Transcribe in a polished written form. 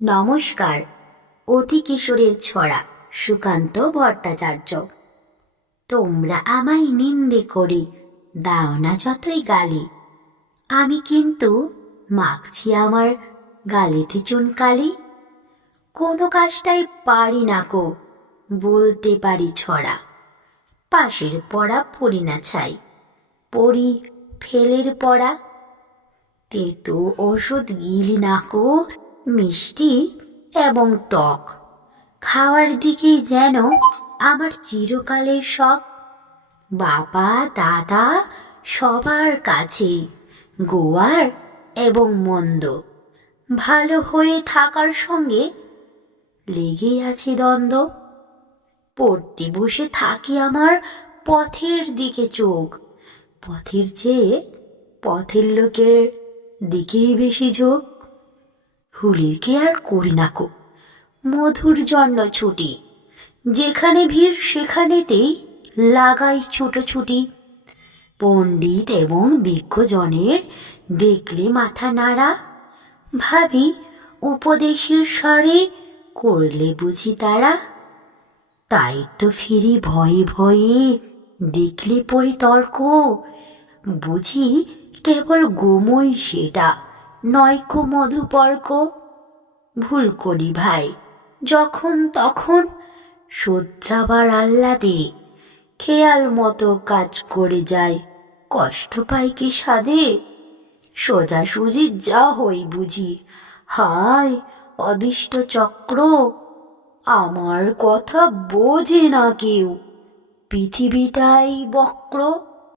নমস্কার। অতি কিশোরের ছড়া সুকান্ত ভট্টাচার্য। তোমরা আমায় নিন্দে করে দাও না যতই গালি, আমি কিন্তু মাখছি আমার গালিতে চুনকালি। কোনো কাজটাই পারি না কো বলতে পারি ছড়া, পাশের পড়া পড়ি না ছাই, পড়ি ফেলের পড়া। তেতো ওষুধ গিলি না কো মিষ্টি এবং টক, খাওয়ার দিকেই যেন আমার চিরকালের শখ। বাবা দাদা সবার কাছে গোয়ার এবং মন্দ, ভালো হয়ে থাকার সঙ্গে লেগেই আছে দ্বন্দ্ব। পড়তে বসে থাকি আমার পথের দিকে চোখ, পথের চেয়ে পথের লোকের দিকেই বেশি ঝোঁক। হুলির কে আর করি না কো মধুর জন্য ছুটি, যেখানে ভিড় সেখানেতেই লাগাই ছুটোছুটি। পণ্ডিত এবং বিজ্ঞজনের দেখলে মাথা নাড়া, ভাবি উপদেশের স্বরে করলে বুঝি তারা। তাই তো ফিরি ভয়ে ভয়ে দেখলে পরিতর্ক, বুঝি কেবল গোময় সেটা নয়কো মধুপর্ক। ভুল করি ভাই যখন তখন শোধরাবার আহ্লাদে, খেয়াল মতো কাজ করে যায় কষ্ট পাই কি সাধে। সোজাসুজি যা হই বুঝি, হায় অদিষ্ট চক্র, আমার কথা বোঝে না কেউ, পৃথিবীটাই বক্র।